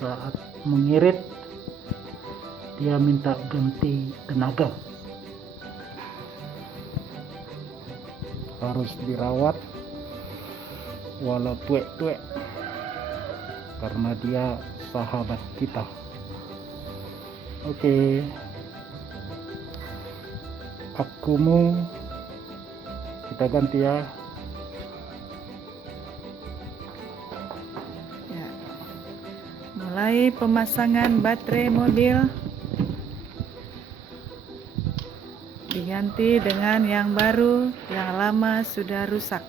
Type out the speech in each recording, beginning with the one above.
saat mengirit dia minta ganti tenaga, harus dirawat walau tuek-tuek karena dia sahabat kita. Oke, akumu kita ganti ya. Mulai pemasangan baterai mobil, diganti dengan yang baru, yang lama sudah rusak.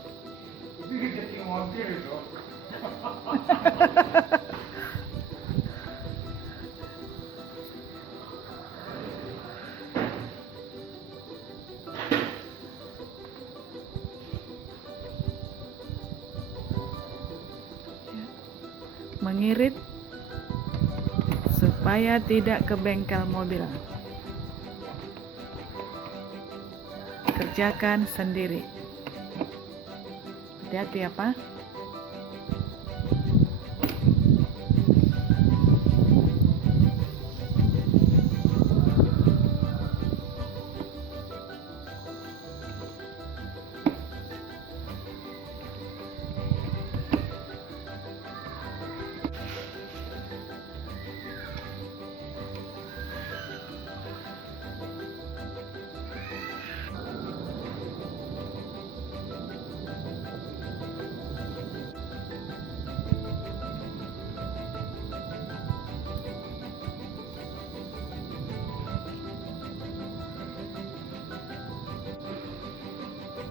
Mengirit supaya tidak ke bengkel mobil. Kerjakan sendiri. Hati-hati ya, Pak.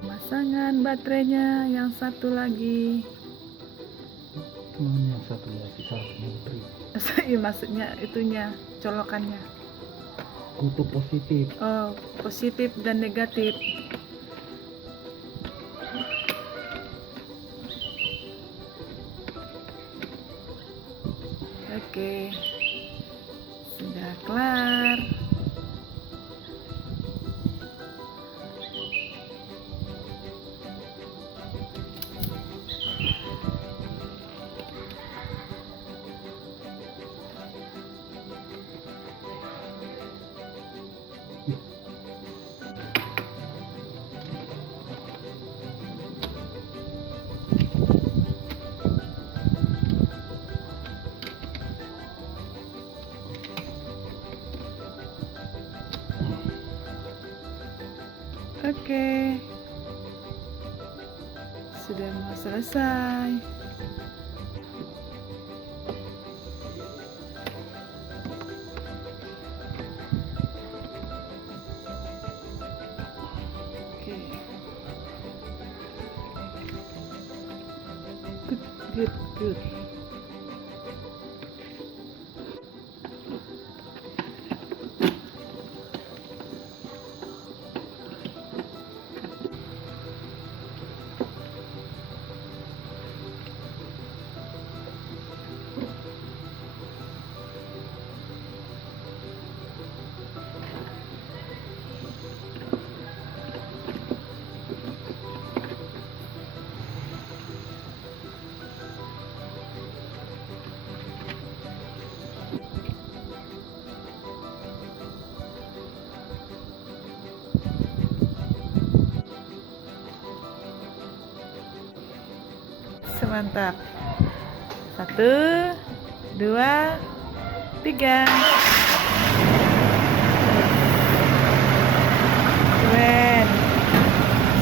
Pemasangan baterainya yang satu lagi. Yang satu lagi baterai. Maksudnya itunya, colokannya. Kutub positif. Oh, positif dan negatif. Oke, sudah kelar. Oke, sudah mau selesai. Oke, good. Mantap. 1, 2, 3. Keren.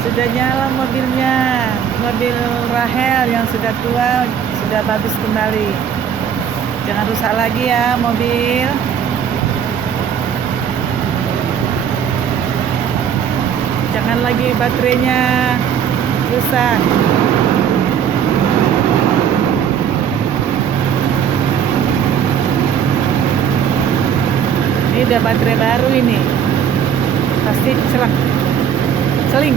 Sudah nyala mobilnya. Mobil Rahel yang sudah tua sudah bagus kembali. Jangan rusak lagi ya mobil. Jangan lagi baterainya rusak. Ini udah baterai baru ini, pasti seling.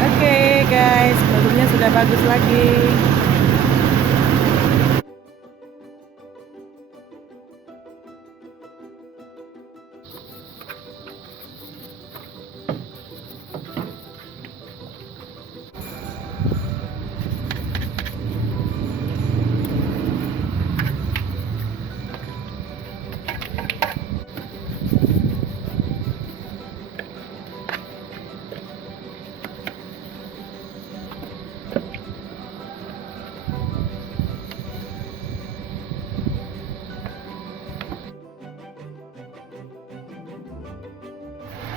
Oke guys, mobilnya sudah bagus lagi.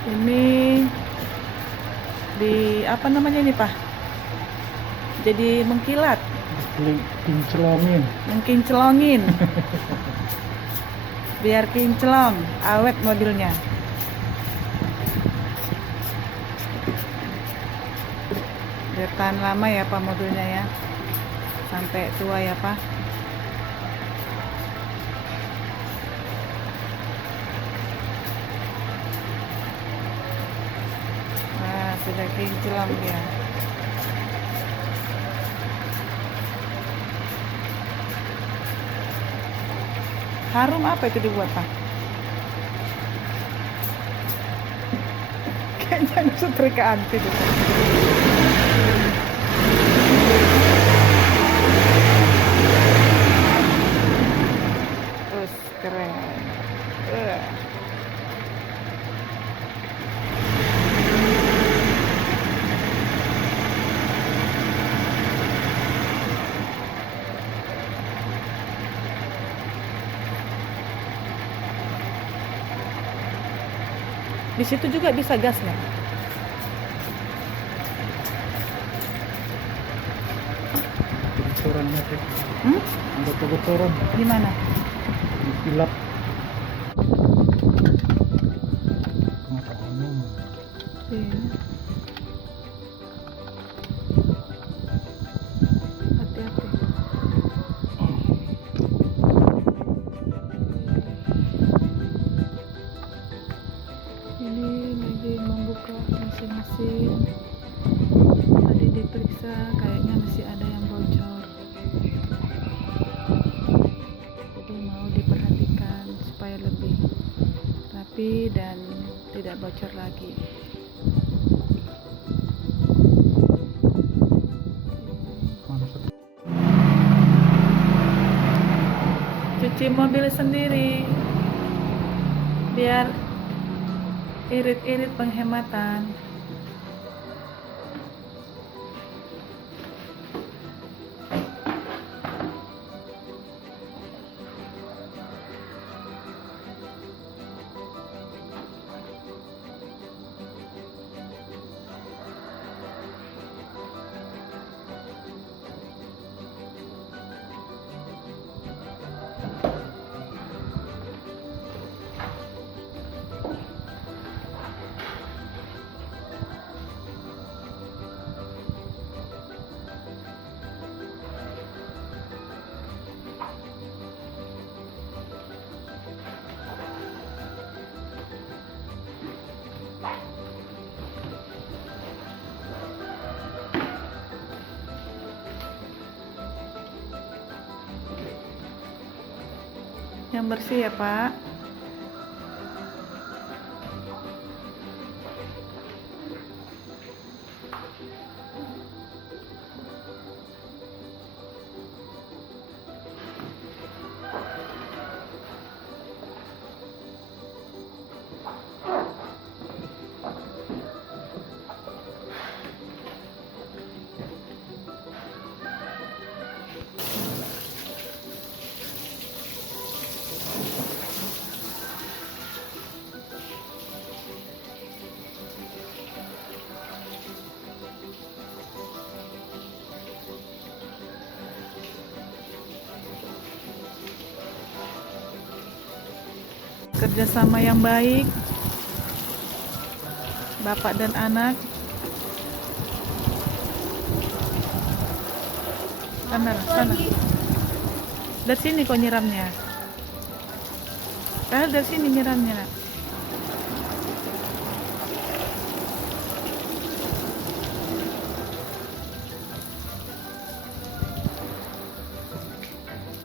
Ini di apa namanya ini Pak? Jadi mengkilat, Kinclongin. mengkinclongin. Biar kinclong, awet mobilnya. Biar tahan lama ya Pak mobilnya ya. Sampai tua ya Pak. Nah, sudah kinclong dia. Harum apa itu dibuat Pak? Kayaknya setrika anti itu. Terus keren. Di situ juga bisa gas nggak? Bocorannya teh. Hmm? Ada kebocoran. Gimana? Kilap. Mata umum. Iya. Hati-hati. Ini lagi membuka mesin-mesin. Tadi diperiksa kayaknya masih ada yang bocor. Jadi mau diperhatikan supaya lebih rapi dan tidak bocor lagi. Mana satu? Cuci mobil sendiri biar irit-irit penghematan. Yang bersih ya Pak. Kerjasama yang baik bapak dan anak. Sana. Dari sini kok nyiramnya. Dari sini nyiramnya nak.